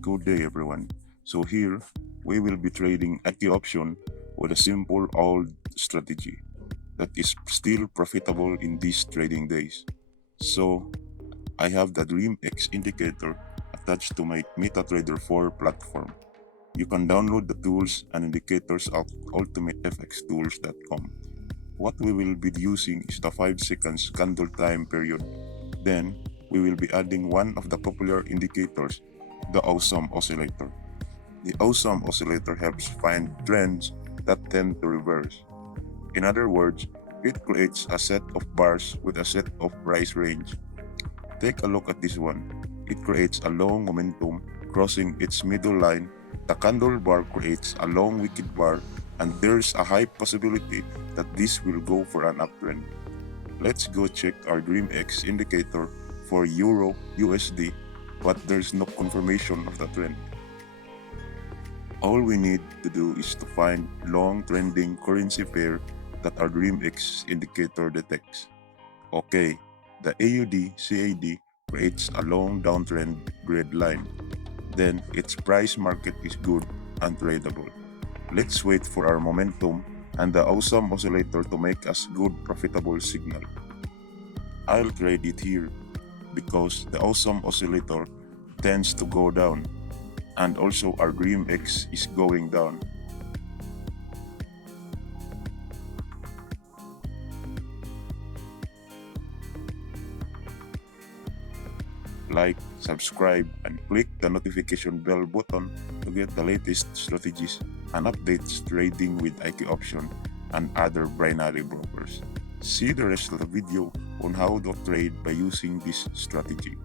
Good day everyone. So here we will be trading at the option with a simple old strategy that is still profitable in these trading days. So I have the Dream X indicator attached to my Metatrader IV platform. You can download the tools and indicators at ultimatefxtools.com. What we will be using is the 5 seconds candle time period. Then we will be adding one of the popular indicators, the Awesome Oscillator. The Awesome Oscillator helps find trends that tend to reverse. In other words, it creates a set of bars with a set of price range. Take a look at this one. It creates a long momentum crossing its middle line. The candle bar creates a long wicked bar, and there's a high possibility that this will go for an uptrend. Let's go check our DreamX indicator for Euro USD, but there's no confirmation of the trend. All we need to do is to find long trending currency pair that our DreamX indicator detects. Okay, the AUD CAD creates a long downtrend grid line. Then its price market is good and tradable. Let's wait for our momentum and the Awesome Oscillator to make us good profitable signal. I'll trade it here because the Awesome Oscillator tends to go down, and also our DreamX is going down. Like, subscribe, and click the notification bell button to get the latest strategies and updates trading with IQ Option and other binary brokers. See the rest of the video on how to trade by using this strategy.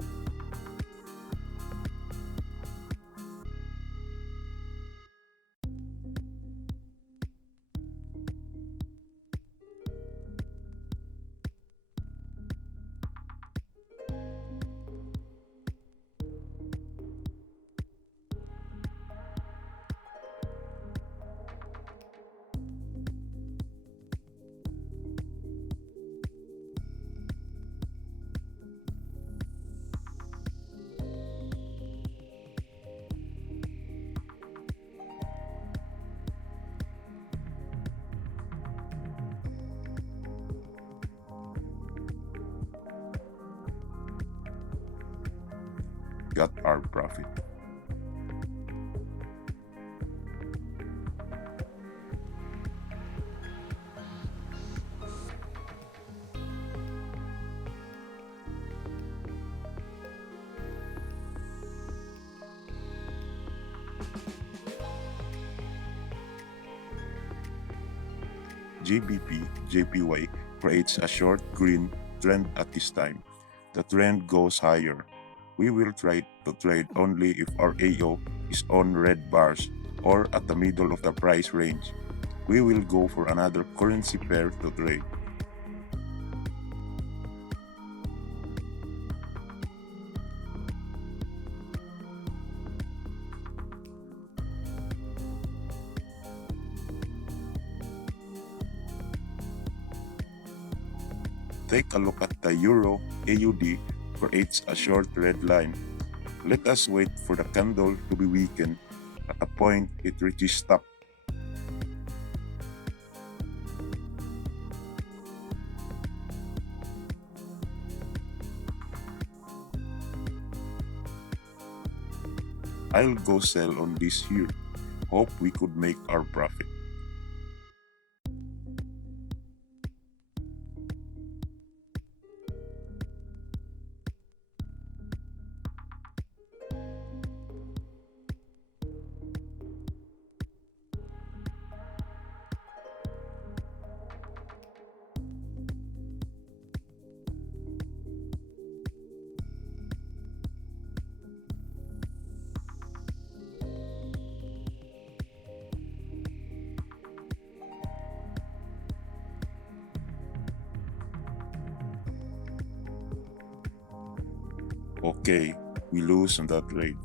Got our profit. GBP JPY creates a short green trend at this time. The trend goes higher. We will try to trade only if our AO is on red bars or at the middle of the price range. We will go for another currency pair to trade. Take a look at the Euro AUD creates a short red line. Let us wait for the candle to be weakened. At a point it reaches stop. I'll go sell on this here. Hope we could make our profit. Okay, we lose on that trade.